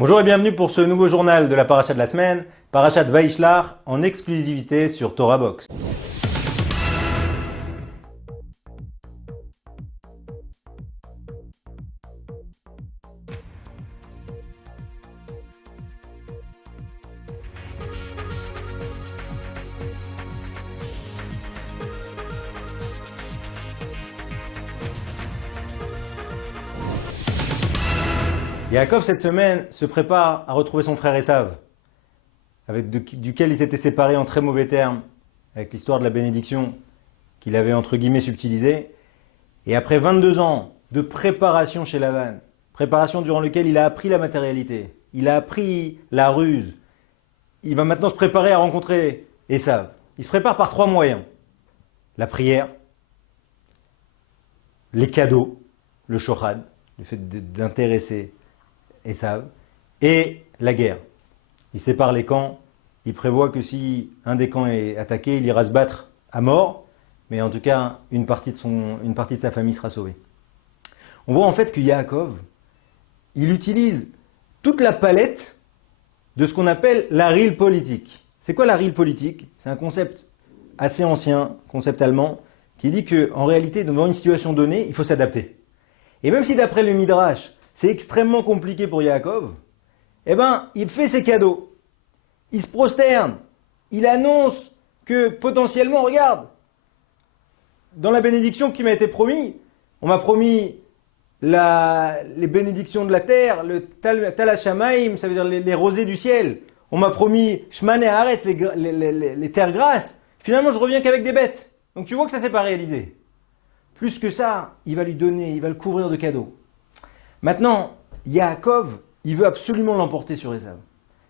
Bonjour et bienvenue pour ce nouveau journal de la paracha de la semaine, Parashat Vaishlach en exclusivité sur Torah Box. Yaakov cette semaine se prépare à retrouver son frère Esav, duquel il s'était séparé en très mauvais termes, avec l'histoire de la bénédiction qu'il avait entre guillemets subtilisée. Et après 22 ans de préparation chez Lavan, préparation durant laquelle il a appris la matérialité, il a appris la ruse, il va maintenant se préparer à rencontrer Esav. Il se prépare par 3 moyens. La prière, les cadeaux, le shochad, le fait d'intéresser Esav, et la guerre. Il sépare les camps, il prévoit que si un des camps est attaqué, il ira se battre à mort, mais en tout cas, une partie de sa famille sera sauvée. On voit en fait que Yaakov, il utilise toute la palette de ce qu'on appelle la rille politique. C'est quoi la rille politique? C'est un concept assez ancien, concept allemand, qui dit qu'en réalité, devant une situation donnée, il faut s'adapter. Et même si d'après le Midrash, c'est extrêmement compliqué pour Yaakov, eh ben, il fait ses cadeaux. Il se prosterne. Il annonce que potentiellement, regarde, dans la bénédiction qui m'a été promise, on m'a promis les bénédictions de la terre, le Tal HaShamayim, ça veut dire les rosées du ciel. On m'a promis Shmane Haaretz, les terres grasses. Finalement, je reviens qu'avec des bêtes. Donc tu vois que ça ne s'est pas réalisé. Plus que ça, il va lui donner, il va le couvrir de cadeaux. Maintenant, Yaakov, il veut absolument l'emporter sur Esav.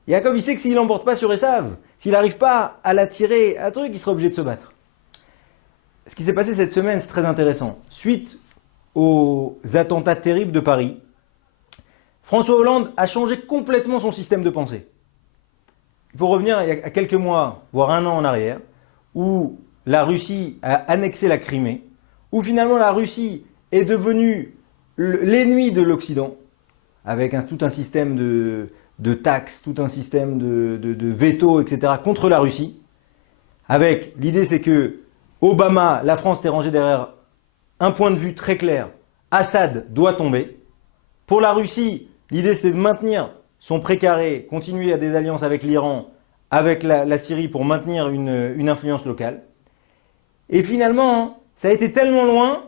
Yaakov, il sait que s'il ne l'emporte pas sur Esav, s'il n'arrive pas à l'attirer à un truc, il sera obligé de se battre. Ce qui s'est passé cette semaine, c'est très intéressant. Suite aux attentats terribles de Paris, François Hollande a changé complètement son système de pensée. Il faut revenir il y a quelques mois, voire un an en arrière, où la Russie a annexé la Crimée, où finalement la Russie est devenue l'ennemi de l'Occident, avec tout un système de taxes, tout un système de veto, etc., contre la Russie. Avec l'idée, c'est que Obama, la France était rangée derrière un point de vue très clair. Assad doit tomber. Pour la Russie, l'idée, c'était de maintenir son précaré, continuer à des alliances avec l'Iran, avec la Syrie pour maintenir une influence locale. Et finalement, ça a été tellement loin,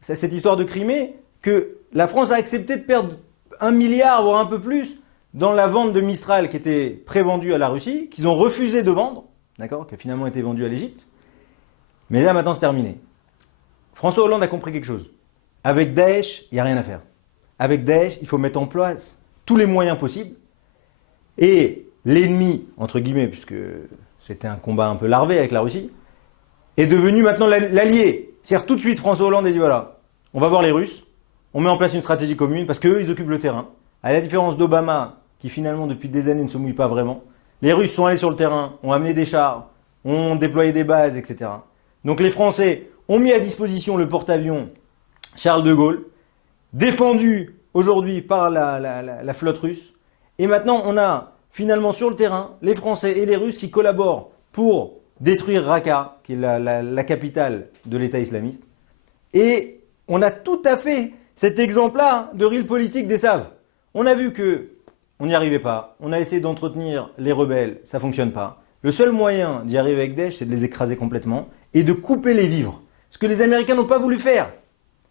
cette histoire de Crimée, que la France a accepté de perdre 1 milliard, voire un peu plus, dans la vente de Mistral qui était prévendue à la Russie, qu'ils ont refusé de vendre, d'accord, qui a finalement été vendue à l'Égypte. Mais là, maintenant, c'est terminé. François Hollande a compris quelque chose. Avec Daesh, il n'y a rien à faire. Avec Daesh, il faut mettre en place tous les moyens possibles. Et l'ennemi, entre guillemets, puisque c'était un combat un peu larvé avec la Russie, est devenu maintenant l'allié. C'est-à-dire tout de suite, François Hollande a dit voilà, on va voir les Russes, on met en place une stratégie commune parce qu'eux, ils occupent le terrain. À la différence d'Obama, qui finalement depuis des années ne se mouille pas vraiment, les Russes sont allés sur le terrain, ont amené des chars, ont déployé des bases, etc. Donc les Français ont mis à disposition le porte-avions Charles de Gaulle, défendu aujourd'hui par la flotte russe. Et maintenant, on a finalement sur le terrain les Français et les Russes qui collaborent pour détruire Raqqa, qui est la capitale de l'État islamiste. Et on a tout à fait cet exemple-là de real politique d'Esav. On a vu que on n'y arrivait pas. On a essayé d'entretenir les rebelles, ça ne fonctionne pas. Le seul moyen d'y arriver avec Daesh, c'est de les écraser complètement et de couper les vivres. Ce que les Américains n'ont pas voulu faire.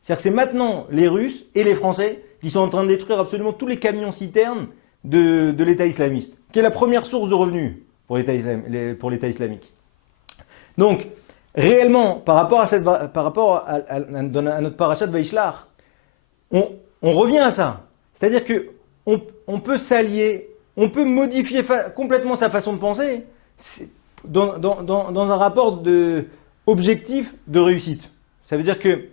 C'est-à-dire que c'est maintenant les Russes et les Français qui sont en train de détruire absolument tous les camions-citernes de l'État islamiste, qui est la première source de revenus pour l'État islamique. Donc, réellement, par rapport à notre parachat de Vaishlach, on revient à ça. C'est-à-dire qu'on peut s'allier, on peut modifier complètement sa façon de penser dans un rapport objectif de réussite. Ça veut dire que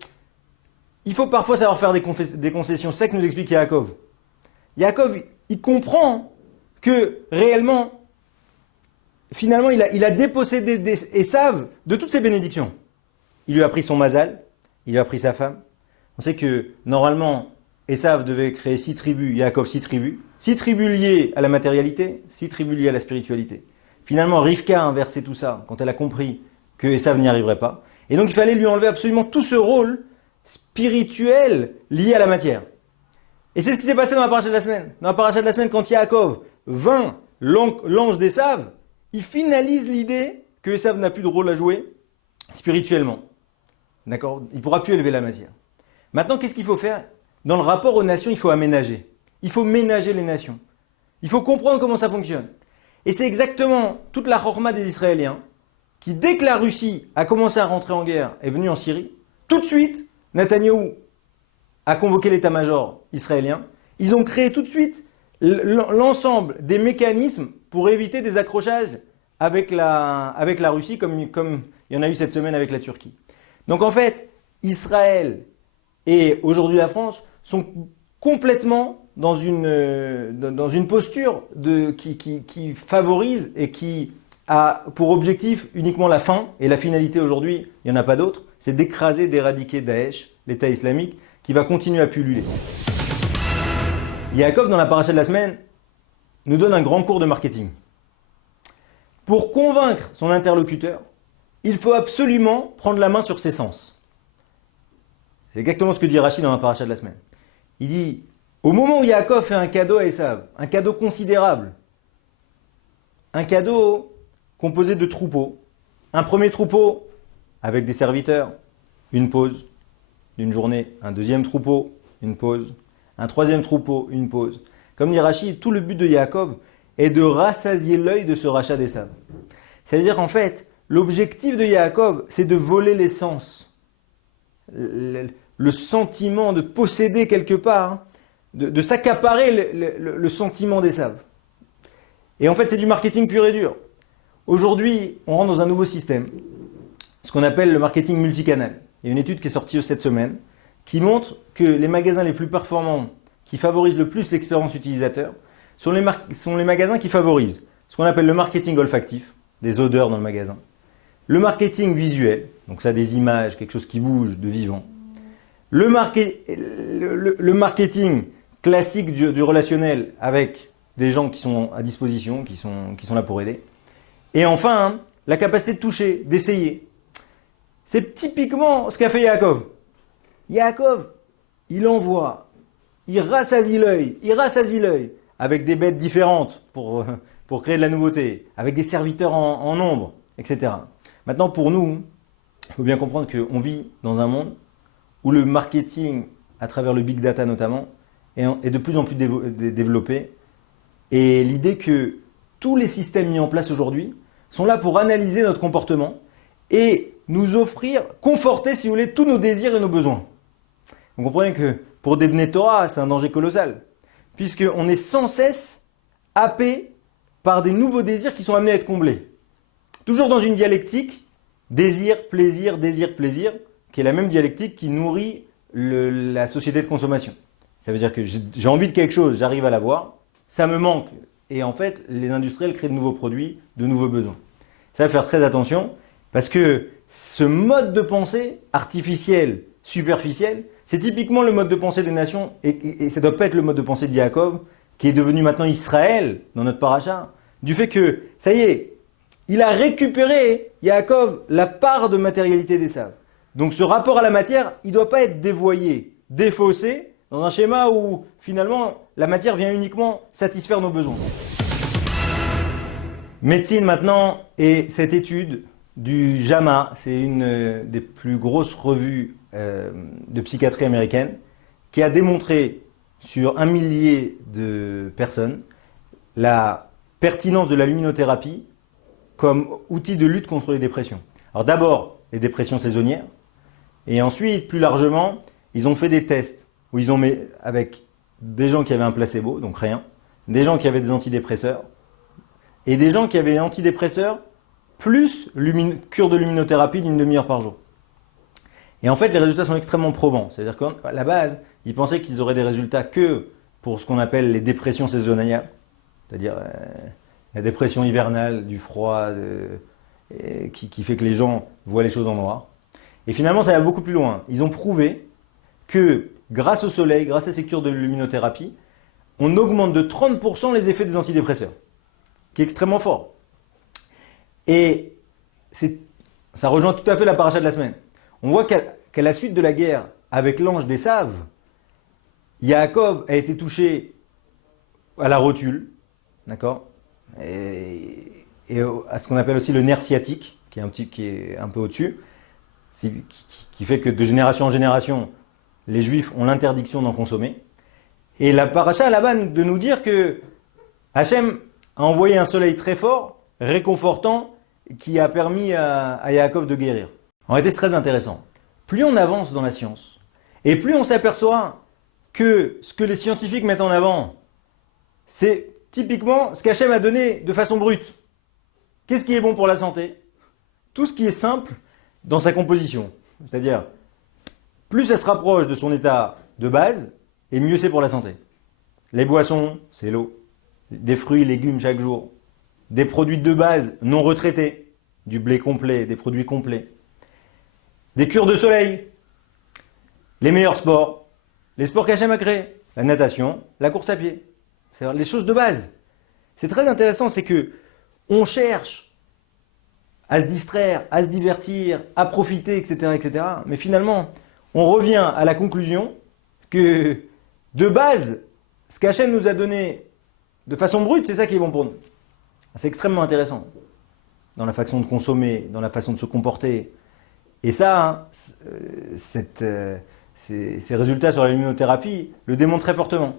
il faut parfois savoir faire des concessions. C'est ça que nous explique Yaakov. Yaakov, il comprend que réellement, finalement, il a dépossédé Esav de toutes ses bénédictions. Il lui a pris son mazal, il lui a pris sa femme. On sait que normalement, Esav devait créer 6 tribus, Yaakov 6 tribus. 6 tribus liées à la matérialité, 6 tribus liées à la spiritualité. Finalement, Rivka a inversé tout ça quand elle a compris que Esav n'y arriverait pas. Et donc il fallait lui enlever absolument tout ce rôle spirituel lié à la matière. Et c'est ce qui s'est passé dans la paracha de la semaine. Dans la paracha de la semaine, quand Yaakov vint l'ange d'Esav, il finalise l'idée que Esav n'a plus de rôle à jouer spirituellement. D'accord? Il ne pourra plus élever la matière. Maintenant, qu'est-ce qu'il faut faire? Dans le rapport aux nations, il faut aménager. Il faut ménager les nations. Il faut comprendre comment ça fonctionne. Et c'est exactement toute la chorma des Israéliens qui, dès que la Russie a commencé à rentrer en guerre, est venue en Syrie, tout de suite, Netanyahou a convoqué l'état-major israélien. Ils ont créé tout de suite l'ensemble des mécanismes pour éviter des accrochages avec la Russie, comme il y en a eu cette semaine avec la Turquie. Donc en fait, Israël et aujourd'hui la France sont complètement dans une posture qui favorise et qui a pour objectif uniquement la fin. Et la finalité aujourd'hui, il n'y en a pas d'autre, c'est d'écraser, d'éradiquer Daesh, l'État islamique, qui va continuer à pulluler. Yaakov, dans la paracha de la semaine, nous donne un grand cours de marketing. Pour convaincre son interlocuteur, il faut absolument prendre la main sur ses sens. C'est exactement ce que dit Rashi dans la paracha de la semaine. Il dit, au moment où Yaakov fait un cadeau à Esav, un cadeau considérable, un cadeau composé de troupeaux, un premier troupeau avec des serviteurs, une pause d'une journée, un deuxième troupeau, une pause, un troisième troupeau, une pause. Comme dit Rashi, tout le but de Yaakov est de rassasier l'œil de ce rachat d'Esav. C'est-à-dire en fait, l'objectif de Yaakov, c'est de voler les sens. Le sentiment de posséder quelque part, de s'accaparer le sentiment d'Esav. Et en fait, c'est du marketing pur et dur. Aujourd'hui, on rentre dans un nouveau système, ce qu'on appelle le marketing multicanal. Il y a une étude qui est sortie cette semaine qui montre que les magasins les plus performants, qui favorisent le plus l'expérience utilisateur, sont les magasins qui favorisent ce qu'on appelle le marketing olfactif, des odeurs dans le magasin, le marketing visuel, donc ça des images, quelque chose qui bouge, de vivant, le marketing classique du relationnel avec des gens qui sont à disposition, qui sont là pour aider, et enfin, la capacité de toucher, d'essayer. C'est typiquement ce qu'a fait Yaakov. Yaakov, il envoie, il rassasie l'œil avec des bêtes différentes pour créer de la nouveauté, avec des serviteurs en nombre, etc. Maintenant, pour nous, il faut bien comprendre qu'on vit dans un monde où le marketing, à travers le big data notamment, est de plus en plus développé. Et l'idée que tous les systèmes mis en place aujourd'hui sont là pour analyser notre comportement et nous offrir, conforter, si vous voulez, tous nos désirs et nos besoins. Vous comprenez que pour des Bnei Torah, c'est un danger colossal, puisqu'on est sans cesse happé par des nouveaux désirs qui sont amenés à être comblés. Toujours dans une dialectique, désir, plaisir, qui est la même dialectique qui nourrit la société de consommation. Ça veut dire que j'ai envie de quelque chose, j'arrive à l'avoir, ça me manque. Et en fait, les industriels créent de nouveaux produits, de nouveaux besoins. Ça va faire très attention, parce que ce mode de pensée artificiel, superficiel, c'est typiquement le mode de pensée des nations, et ça ne doit pas être le mode de pensée de Yaakov, qui est devenu maintenant Israël dans notre paracha, du fait que, ça y est, il a récupéré, Yaakov, la part de matérialité d'Esav. Donc ce rapport à la matière, il ne doit pas être dévoyé, défaussé, dans un schéma où finalement la matière vient uniquement satisfaire nos besoins. Médecine maintenant, et cette étude du JAMA, c'est une des plus grosses revues de psychiatrie américaine, qui a démontré sur 1 millier de personnes la pertinence de la luminothérapie comme outil de lutte contre les dépressions. Alors d'abord, les dépressions saisonnières, et ensuite, plus largement, ils ont fait des tests où ils ont mis avec des gens qui avaient un placebo, donc rien, des gens qui avaient des antidépresseurs, et des gens qui avaient antidépresseurs plus cure de luminothérapie d'une demi-heure par jour. Et en fait, les résultats sont extrêmement probants. C'est-à-dire qu'à la base, ils pensaient qu'ils auraient des résultats que pour ce qu'on appelle les dépressions saisonnières, c'est-à-dire la dépression hivernale, du froid, qui fait que les gens voient les choses en noir. Et finalement, ça va beaucoup plus loin. Ils ont prouvé que grâce au soleil, grâce à ces cures de luminothérapie, on augmente de 30% les effets des antidépresseurs, ce qui est extrêmement fort. Et ça rejoint tout à fait la paracha de la semaine. On voit qu'à la suite de la guerre avec l'ange des Saves, Yaakov a été touché à la rotule, d'accord, et à ce qu'on appelle aussi le nerf sciatique, qui est un peu au-dessus, qui fait que de génération en génération, les Juifs ont l'interdiction d'en consommer. Et la paracha là-bas de nous dire que Hachem a envoyé un soleil très fort, réconfortant, qui a permis à Yaakov de guérir. En réalité, c'est très intéressant. Plus on avance dans la science, et plus on s'aperçoit que ce que les scientifiques mettent en avant, c'est typiquement ce qu'Hachem a donné de façon brute. Qu'est-ce qui est bon pour la santé? Tout ce qui est simple dans sa composition. C'est-à-dire, plus ça se rapproche de son état de base, et mieux c'est pour la santé. Les boissons, c'est l'eau. Des fruits et légumes chaque jour. Des produits de base non retraités. Du blé complet, des produits complets. Des cures de soleil. Les meilleurs sports. Les sports qu'Hachem a créés. La natation, la course à pied. C'est-à-dire les choses de base. C'est très intéressant, c'est que on cherche à se distraire, à se divertir, à profiter, etc., etc. Mais finalement, on revient à la conclusion que, de base, ce qu'Hachem nous a donné de façon brute, c'est ça qui est bon pour nous. C'est extrêmement intéressant dans la façon de consommer, dans la façon de se comporter. Et ça, ces résultats sur la luminothérapie le démontrent très fortement.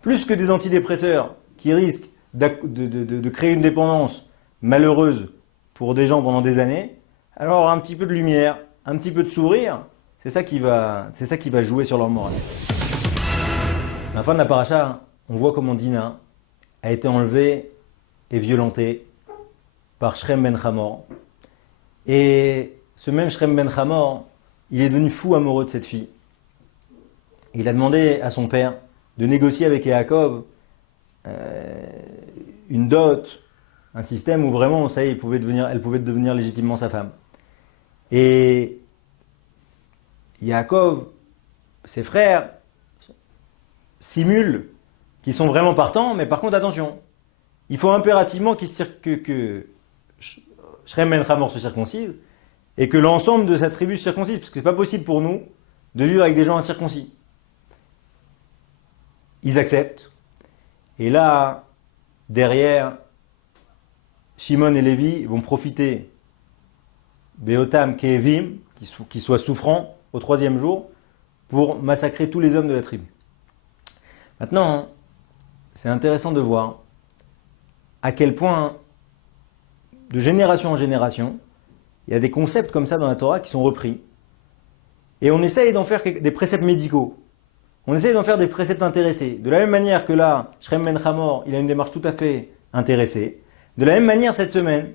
Plus que des antidépresseurs qui risquent de créer une dépendance malheureuse pour des gens pendant des années, alors un petit peu de lumière, un petit peu de sourire, c'est ça qui va jouer sur leur morale. À la fin de la paracha, on voit comment Dina a été enlevée et violentée par Shrem ben Hamor. Et ce même Shrem ben Hamor, il est devenu fou amoureux de cette fille. Il a demandé à son père de négocier avec Yaakov une dot, un système où vraiment, ça y est, elle pouvait devenir légitimement sa femme. Et Yaakov, ses frères, simulent qu'ils sont vraiment partants, mais par contre, attention, il faut impérativement que Shrem ben Hamor se circoncise et que l'ensemble de sa tribu se circoncise, parce que c'est pas possible pour nous de vivre avec des gens incirconcis. Ils acceptent. Et là, derrière, Shimon et Lévi vont profiter Beotam Kevim, qui soient souffrants au 3e jour, pour massacrer tous les hommes de la tribu. Maintenant, c'est intéressant de voir à quel point, de génération en génération, il y a des concepts comme ça dans la Torah qui sont repris. Et on essaye d'en faire des préceptes médicaux. On essaye d'en faire des préceptes intéressés. De la même manière que là, Shrem ben Hamor, il a une démarche tout à fait intéressée. De la même manière, cette semaine,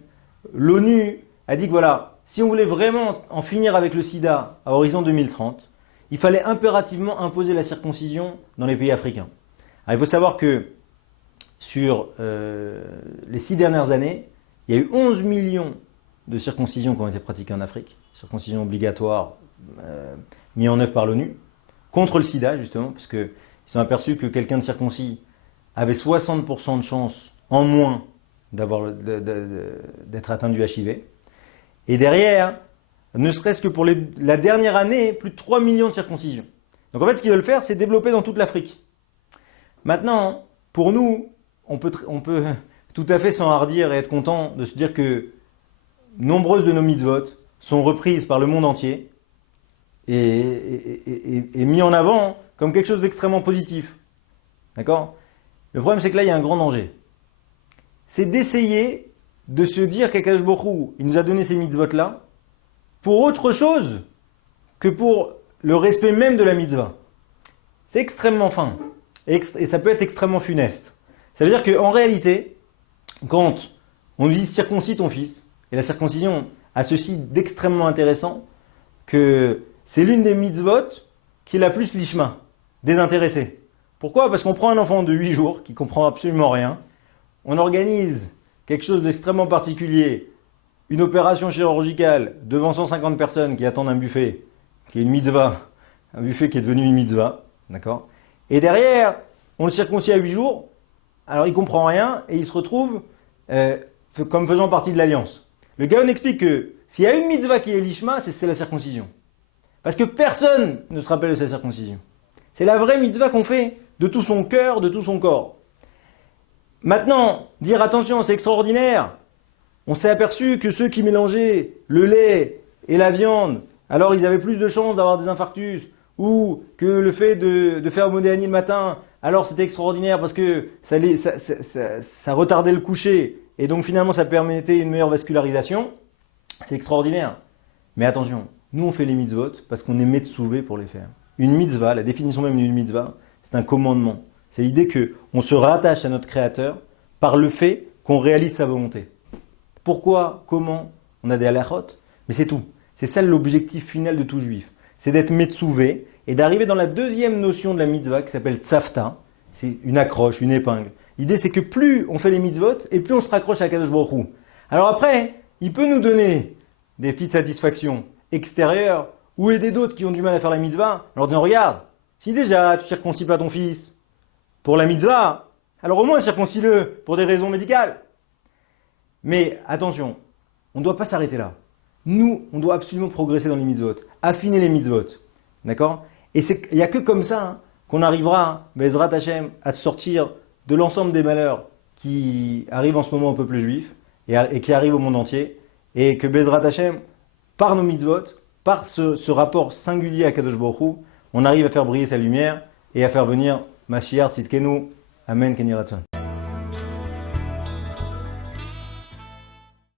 l'ONU a dit que voilà, si on voulait vraiment en finir avec le sida à horizon 2030, il fallait impérativement imposer la circoncision dans les pays africains. Alors, il faut savoir que sur les 6 dernières années, il y a eu 11 millions de circoncisions qui ont été pratiquées en Afrique, circoncision obligatoire mis en œuvre par l'ONU, contre le sida justement, parce qu'ils sont aperçus que quelqu'un de circoncis avait 60% de chances en moins d'être atteint du HIV. Et derrière, ne serait-ce que pour la dernière année, plus de 3 millions de circoncisions. Donc en fait, ce qu'ils veulent faire, c'est développer dans toute l'Afrique. Maintenant, pour nous, on peut tout à fait s'enhardir et être content de se dire que nombreuses de nos mitzvot sont reprises par le monde entier et mis en avant comme quelque chose d'extrêmement positif. D'accord? Le problème, c'est que là, il y a un grand danger. C'est d'essayer de se dire qu'Akadosh Baruch Hu, il nous a donné ces mitzvot-là pour autre chose que pour le respect même de la mitzvah. C'est extrêmement fin et ça peut être extrêmement funeste. Ça veut dire qu'en réalité, quand on dit circoncis ton fils, et la circoncision a ceci d'extrêmement intéressant que c'est l'une des mitzvot qui est la plus lishma, désintéressée. Pourquoi? Parce qu'on prend un enfant de 8 jours qui comprend absolument rien, on organise quelque chose d'extrêmement particulier, une opération chirurgicale devant 150 personnes qui attendent un buffet, qui est une mitzvah, un buffet qui est devenu une mitzvah, d'accord? Et derrière, on le circoncis à 8 jours, alors il comprend rien et il se retrouve comme faisant partie de l'alliance. Le Gaon explique que s'il y a une mitzvah qui est l'ishma, c'est la circoncision. Parce que personne ne se rappelle de sa circoncision. C'est la vraie mitzvah qu'on fait de tout son cœur, de tout son corps. Maintenant, dire attention, c'est extraordinaire. On s'est aperçu que ceux qui mélangeaient le lait et la viande, alors ils avaient plus de chances d'avoir des infarctus. Ou que le fait de faire modéani le matin, alors c'était extraordinaire parce que ça retardait le coucher. Et donc finalement ça permettait une meilleure vascularisation. C'est extraordinaire. Mais attention, nous on fait les mitzvot parce qu'on est metsouvé pour les faire. Une mitzvah, la définition même d'une mitzvah, c'est un commandement. C'est l'idée qu'on se rattache à notre Créateur par le fait qu'on réalise sa volonté. Pourquoi, comment, on a des halachot, mais c'est tout. C'est ça l'objectif final de tout juif. C'est d'être metsouvé et d'arriver dans la deuxième notion de la mitzvah qui s'appelle tzavta. C'est une accroche, une épingle. L'idée c'est que plus on fait les mitzvot et plus on se raccroche à Kadosh Baruch Hu. Alors après, il peut nous donner des petites satisfactions extérieures ou aider d'autres qui ont du mal à faire la mitzvah en leur disant regarde, si déjà tu circoncis pas ton fils pour la mitzvah, alors au moins circoncis-le pour des raisons médicales. Mais attention, on ne doit pas s'arrêter là. Nous, on doit absolument progresser dans les mitzvot, affiner les mitzvot. D'accord? Et il n'y a que comme ça qu'on arrivera, Bezrat Hashem, à sortir de l'ensemble des malheurs qui arrivent en ce moment au peuple juif et qui arrivent au monde entier. Et que Bezrat Hashem, par nos mitzvot, par ce rapport singulier à Kadosh Baruch Hu, on arrive à faire briller sa lumière et à faire venir Mashiach Tzidkenu. Amen Ken Yiratzon.